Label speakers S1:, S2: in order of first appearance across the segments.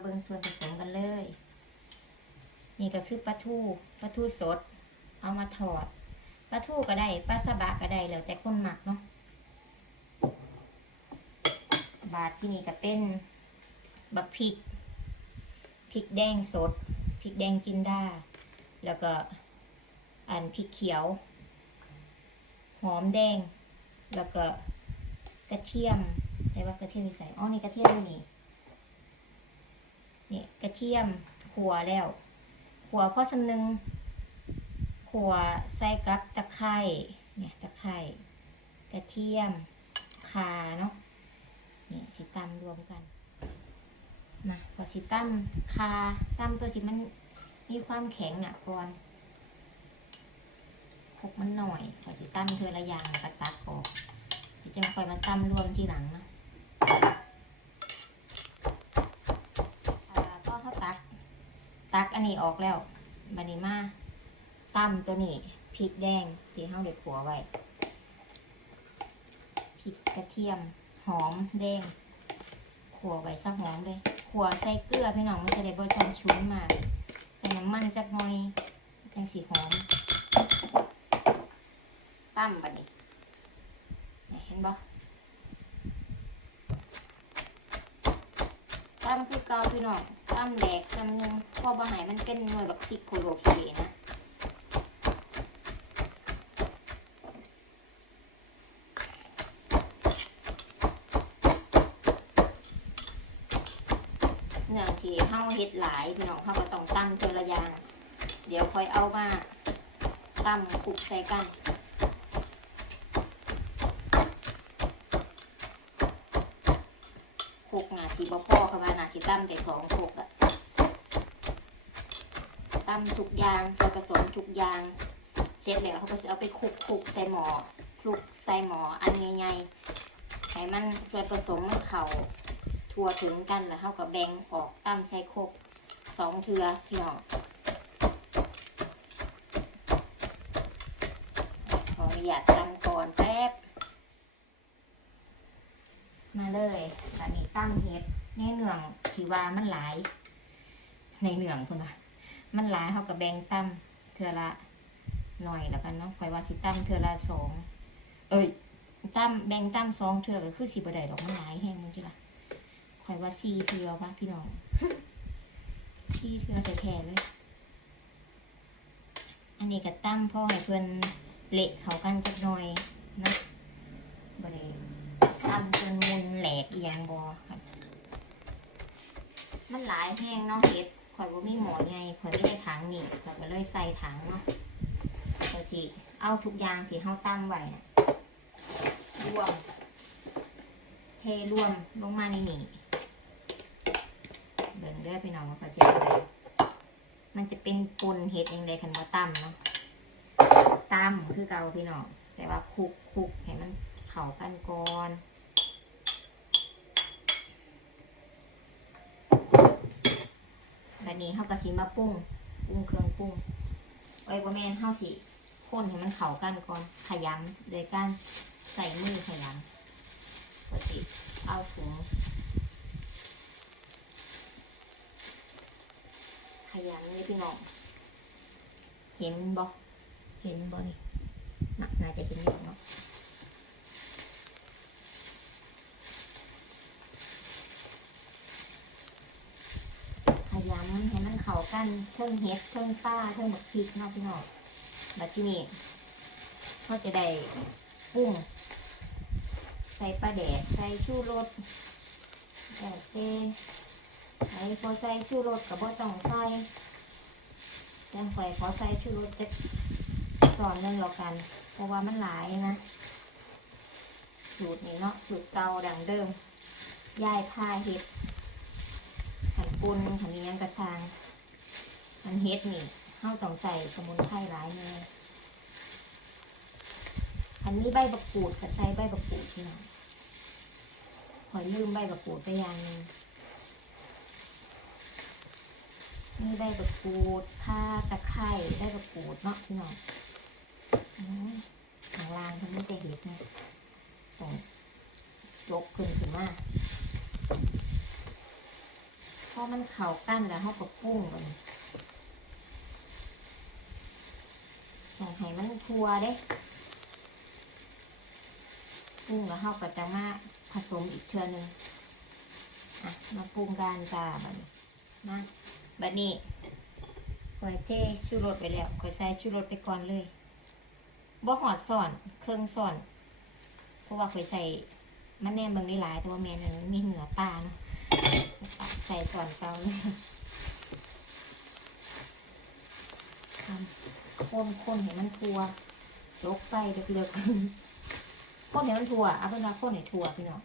S1: เบิ่งส่วนผสมกันเลย นี่ก็คือปลาทูปลาทูสด เอามาทอดปลาทูก็ได้ปลาสบะก็ได้แล้วแต่คนหมักเนาะบาทที่นี่ก็เป็นบักพริกพริกแดงสดพริกแดงกินได้แล้วก็อันพริกเขียว หอมแดง แล้วก็กระเทียมใช่ว่ากระเทียมใส่อ๋อนี่กระเทียมนี่ นี่กระเทียมขัวแล้วขัวพอสำนึงขัวใส่กับตะไคร้เนี่ยตะไคร้กระเทียมขาเนาะนี่สิตำรวมกันมาพอสิตำคาตำตัวสิมันมีความแข็งน่ะก่อนคลุกมันหน่อยขอสิตั้มเธอละอย่างแล้วก็ตักออกเดี๋ยวจะคอยมาตั้มรวมทีหลังนะ ตักอันนี้ออกแล้วบันนี้มาตั้มตัวนี้พริกแดงที่เขาเด็กขัวไว้พริกกระเทียมหอมแดงขัวไว้สักหอมเลยขัวใส่เกลือพี่น้องมันจะได้บริชอนชุ้นมากใส่น้ำมันจักหน่อยจังสีหอมตั้มบัดนี้เห็นบ่ตั้มคือเกาพี่น้องตั้มแหลกจำหนึง อบ่ใหายมันเป็นหน่วยแบบพริกโคโลเคนะเนื่องที่เฮาเฮ็ดหลายพี่น้องเฮาก็ต้องตั้มเทอละยาง เดี๋ยวค่อยเอามาตั้มคลุกใส่กันหกนาสีบ่พ่อค่ะว่านาสีตั้มแต่สองหกอะ ตั้มทุกอย่างส่วนผสมทุกอย่างเสร็จแล้วเขาก็จะเอาไปคลุกคลุกใส่หมอคลุกใส่หมออันใหญ่ๆให้มันส่วนผสมมันเข่าทั่วถึงกันแล้วเขาก็แบ่งออกตั้มใส่โคกสองเทือพี่น้องขออนุญาตตั้มก่อนแป๊บมาเลยตอนนี้ตั้มเฮ็ดในเหนืองที่ว่ามันหลาย ในเหนืองคุณว่า มันหลายเขากับแบงตั้มเทือละหน่อยแล้วกันเนาะคอยว่าสิตั้มเทือละสองเอ้ยตั้มแบงตั้มสองเทือก็คือสิบได้ดอกมันหลายแห้งมึงจีละคอยว่าสี่เทือวะพี่น้องสี่เทือแท้ๆเลย อันนี้ก็ตั้มพ่อให้เพื่อนเละเขากันจักหน่อยนะบ่ได้ทำจนมุนแหลกเอียงบอค่ะมันหลายแห้งเนาะเห็ด ข่อยบ่มีหมอไงข่อยไม่ได้ถังนี่ข่อยก็เลยใส่ถังเนาะก็สิเอาทุกอย่างที่เฮาตั้มไว้นะรวมเทรวมลงมาในนี่เบิ่งเด้อพี่น้องว่าเขาจะอะไรมันจะเป็นปนเห็ดยังไงคันว่าตั้มเนาะตั้มคือเกาพี่น้องแต่ว่าคลุกคลุกให้มันเข่ากันก่อน บบนี้เขาก็สิมาปรุงปรุงเครื่องปรุงไอ้บ่แม่นเฮาสิคนให้มันเข้ากันก่อนขยำโดยการใส่มือขยำก็สิเอาถุงขยำนี่พี่น้องเห็นบ่เห็นบ่นี่น่าจะเห็นอยู่เนาะำให้มันเข้ากันเทิงเห็ดเทิงป้าเทิงหมกพริกเนาะพี่น้องแล้วที่นี่ก็จะได้ปรุ้งใส่ปลาแดดใส่ชูรสแต่เต้ไอ้พอใส่ชูรสกับบ่ต้องใส่ยังไฟพอใส่ชูรสจะสอนนึงแล้วกัน เพราะว่ามันหลายนะสูตรนี้เนาะสูตรเก่าดังเดิมยายพาเห็ด ปุนขันนี้ยังกระซางขันเฮ็ดนี่เข้าต้องใส่สมุนไพรหลายเลยอันนี้ใบบักกูดกับใส่ใบบักกูดพี่น้องขอยลืมใบบักกูดไปอย่างหนึงนี่ใบบักกูดผ้าตะไคร้ใบบักกูดเนาะพี่น้องข้างล่างทั้งนี้จะเห็ดนะต้องยกขึ้นขึ้นมาก พอมันเข่ากั้นแล้วเขาก็ปรุงมันใส่ให้มันทัวเด้ปรุงแล้วเขาก็จะมาผสมอีกเทื่อหนึงอะมาปรุงกันจ้าบัดนี้มาบัดนี้ข่อยเทชูรสไปแล้วข่อยใส่ชูรสไปก่อนเลยบ่หอดซ่อนเครื่องซ่อน เพราะว่าข่อยใส่มันแนมบิ่งได้หลายแต่ว่าแม่นมันมีเหนือปลาเนาะ ใส่ส่วนเกาเลยทำคนคนเห็นมันทัวจกไปเลือกๆคนเห็นมันทัวเอาเป็นว่าคนเห็นทัวพี่น้อง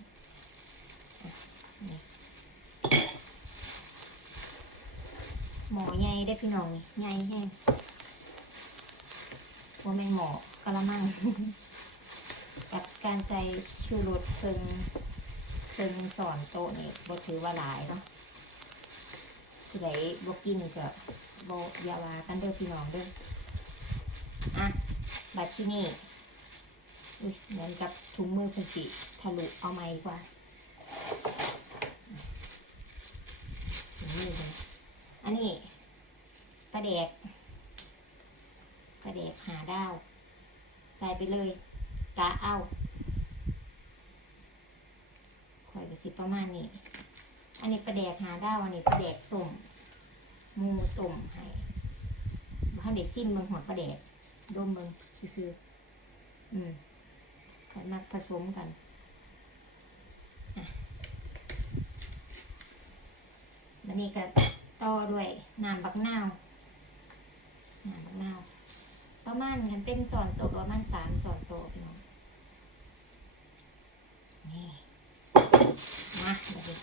S1: หมอใหญ่ได้พี่น้องใหญ่แห้งว่าแม่งหมอกระมังกับการใส่ชูรสเพิง ซึ่งสอนโตะนี่บ่ถือว่าหลายเนาะผู้ใดบ่กินก็บ่อย่าว่ากันเด้อพี่น้องเด้ออะบัดที่นี่อุ้ยเหมือนกับถุงมือพิ่นสิทะลุเอาไม้กว่าถุงมือเลยอันนี้ปลาแดกปลาแดกหาดาว ใส่ไปเลยกะเอา ข่อยก็สิ ประมาณนี้ อันนี้ปลาแดกหาดาวอันนี้ปลาแดกต้มมูต้มให้บ้านเด็ดซิมเมืองหอดปลาแดกร่วมเมืองซื้ออืมข่อยมักผสมกันอะแล้วนี่ก็ต่อด้วยน้ำบักนาวน้ำบักนาวประมาณกันเป็นสอนโตะประมาณสามสอนโตะพี่น้องนี่ มาเดี๋ยวดิ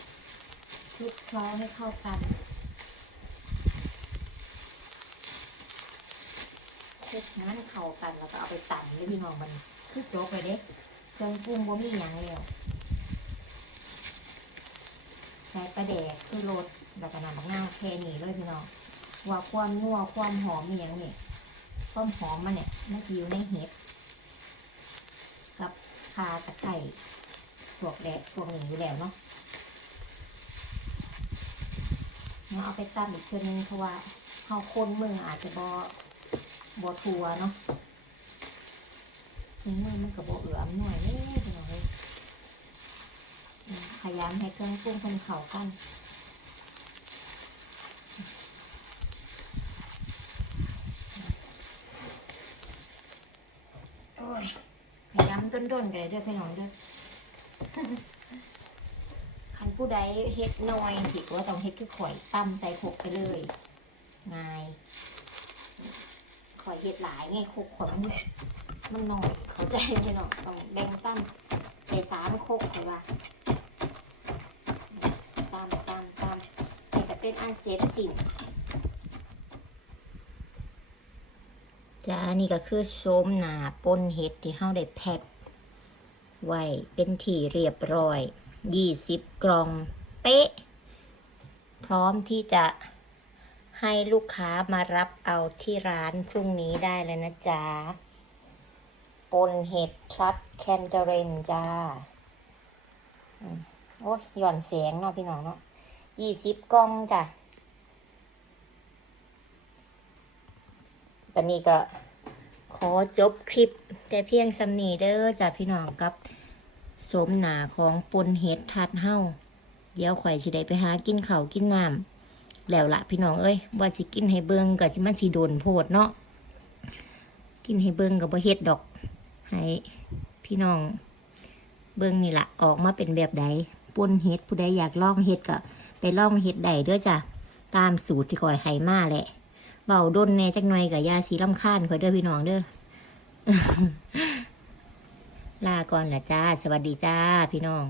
S1: คลุกเคล้าให้เข้ากันคลุกให้มันเข้ากันแล้วก็เอาไปตันเลยพี่น้องมันคือโจ๊กเลยเด้เครื่องปรุงบ่มีอย่างแล้วใส่ปลาแดกชูรสแล้วก็นำบักนาวแค่นี้เลยพี่น้องว่าความนัวความหอมมีอย่างนี้ความหอมมันเนี่ยมันจะอยู่ในเห็ดกับคาตะไคร่พวกแดดพวกนี้อยู่แล้วเนาะ มา เอาไปตั้มอีกเทื่อนึงเพราะว่าเขาคนมืออาจจะบอบอทัวเนาะถึงมือมันกับบอเอือมหน่อยเล่ไปหน่อยพยายามให้เครื่องปรุงคนเข้ากันโอ้ยพยายามต้นๆกันเลยเด้อพี่น้องเด้อ ผู้ใดเฮ็ดน้อยสิว่าต้องเฮ็ดคือข่อยตั้มใส่ขกไปเลยง่ายข่อยเฮ็ดหลายไงขกข่อยมันมันน้อยเขาใจไหมเนาะต้องแบ่งตั้มใส่สามโคกข่อยว่าตามตามตามให้ก็เป็นอันเสร็จสิ้นจ้านี่ก็คือโชมหนาปนเห็ดที่เฮาได้แพ็คไว้เป็นที่เรียบร้อย ยี่สิบกล่องเป๊ะ พร้อมที่จะให้ลูกค้ามารับเอาที่ร้านพรุ่งนี้ได้เลยนะจ๊ะปนเห็ดทรัดแคนเดเรนจ้าโอ้ยหย่อนเสียงเนาะพี่น้องเนาะยี่สิบกล่องจ้ะวันนี้ก็ขอจบคลิปแต่เพียงสำนีเด้อจ้ะพี่น้องกับ สมหนาของปนเห็ดทัดเฮ้าเดี๋ยวข่อยสิได้ไปหากินข้าวกินน้ำแล้วละพี่น้องเอ้ยว่าสิกินให้เบิ่งก็สิมันสิโดนโพดเนาะกินให้เบิ่งก็บ่เฮ็ดดอก ให้พี่น้อง เบิ่งนี่ละออกมาเป็นแบบใดปนเห็ดผู้ใดอยากลองเห็ดก็ไปลองเห็ดได้เด้อจ้ะตามสูตรที่ข่อยให้มาแหละเบาด้นแน่จักหน่อยกับยาสีลำคาญข่อยเด้อพี่น้องเด้อ ลาก่อนละจ้า สวัสดีจ้าพี่น้อง